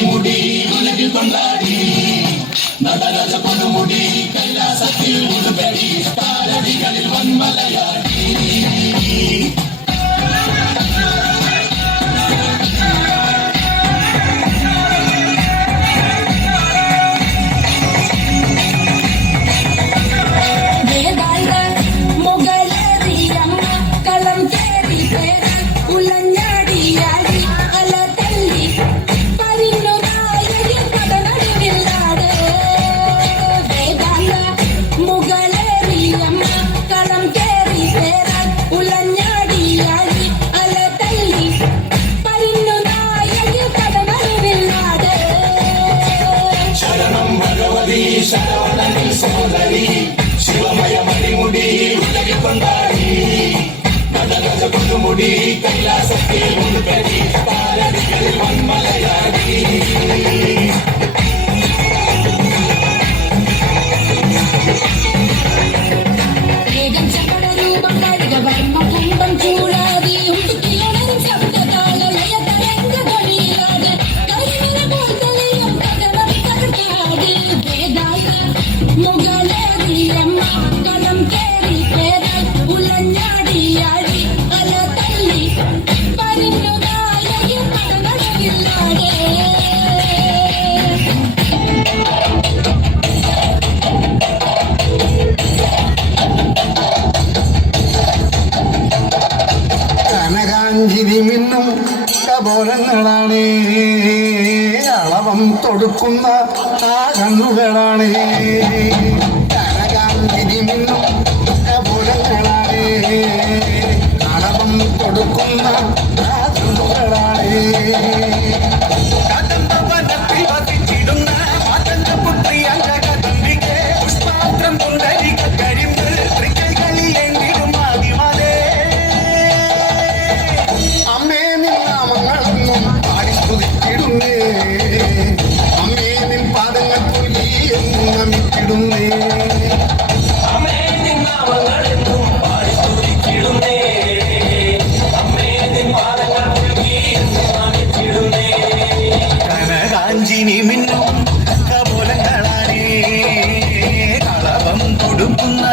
മണിമുടി ഉലകിൽ കൊണ്ടാടി നടരാജ പൊന്നുമുടി കൈലാസത്തിൽ ഉടുപടി കാലടികളിൽ വന്മലയാടി ശരവണനിൽ സോദരി ശിവമയ മണിമുടി ഉലകിൽ കൊണ്ടാടി നടരാജ പൊന്നുമുടി കൈലാസത്തിൽ ഉടുപടി കാലടികളിൽ വന്മലയാടി മിന്നും കപോലങ്ങളാണ് അളവം തൊടുക്കുന്ന ആ കണ്ണുകളാണ് കനകാഞ്ചിരി മിന്നും കപോലങ്ങളാണ് അളവം കൊടുക്കുന്ന ആ കണ്ണുകളാണ് കദംബവനത്തിൽ വസിച്ചിടുന്ന മാതന്റെ പുത്രി അഞ്ജകദംബികെ പുഷ്പാത്രം കൊണ്ടരിക കരിമ്പ് തൃക്കൈകളിൽ എങ്കിടും ആദിമതേ അമ്മേ നിൻ നാമങ്ങളൊന്നും പാടി സ്തുതിച്ചിടുന്നേ അമ്മേ നിൻ പാദങ്ങൾ പുൽകി എന്നും നമിച്ചിടുന്നേ അമ്മേ നിൻ നാമങ്ങളെന്നും പാടി സ്തുതിച്ചിടുന്നേ അമ്മേ നിൻ പാദങ്ങൾ പുൽകി എന്നും നമിച്ചിടുന്നേ കനകാഞ്ചിനി മിന്നും കപോലങ്ങളാണേ കളവം കൊടുക്കുന്ന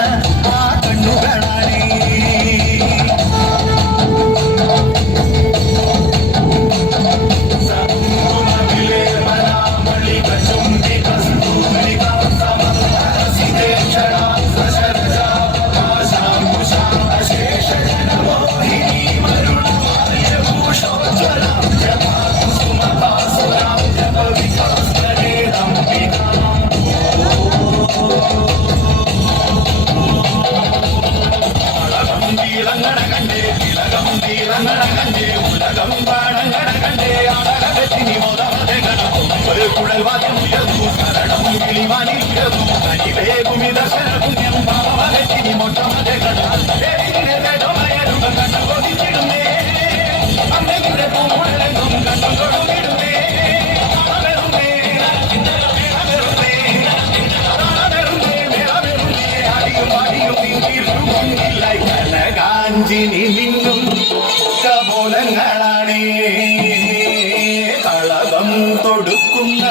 ആ കണ്ണുകളാണേ ഉലകം പാടങ്ങടകണ്ടേ ആടകത്തിനി ഒരു കുഴൽവാദ്യം ഉയർന്നു ശരണം കിളിവാനി ഉയർന്നു കനിവേകുമി ദർശന പുണ്യം ഭാവകത്തിനി മൊട്ടമതേ കടമയരുക കണ്ടം കൊതിച്ചിടുന്നേ അമ്മയുടെ പൂമുഴലെങ്കും കണ്ടം കൊടുത്തിടുന്നേ കനകാഞ്ചിനി മിന്നും കപോലങ്ങളാണേ കളവം തൊടുക്കുന്ന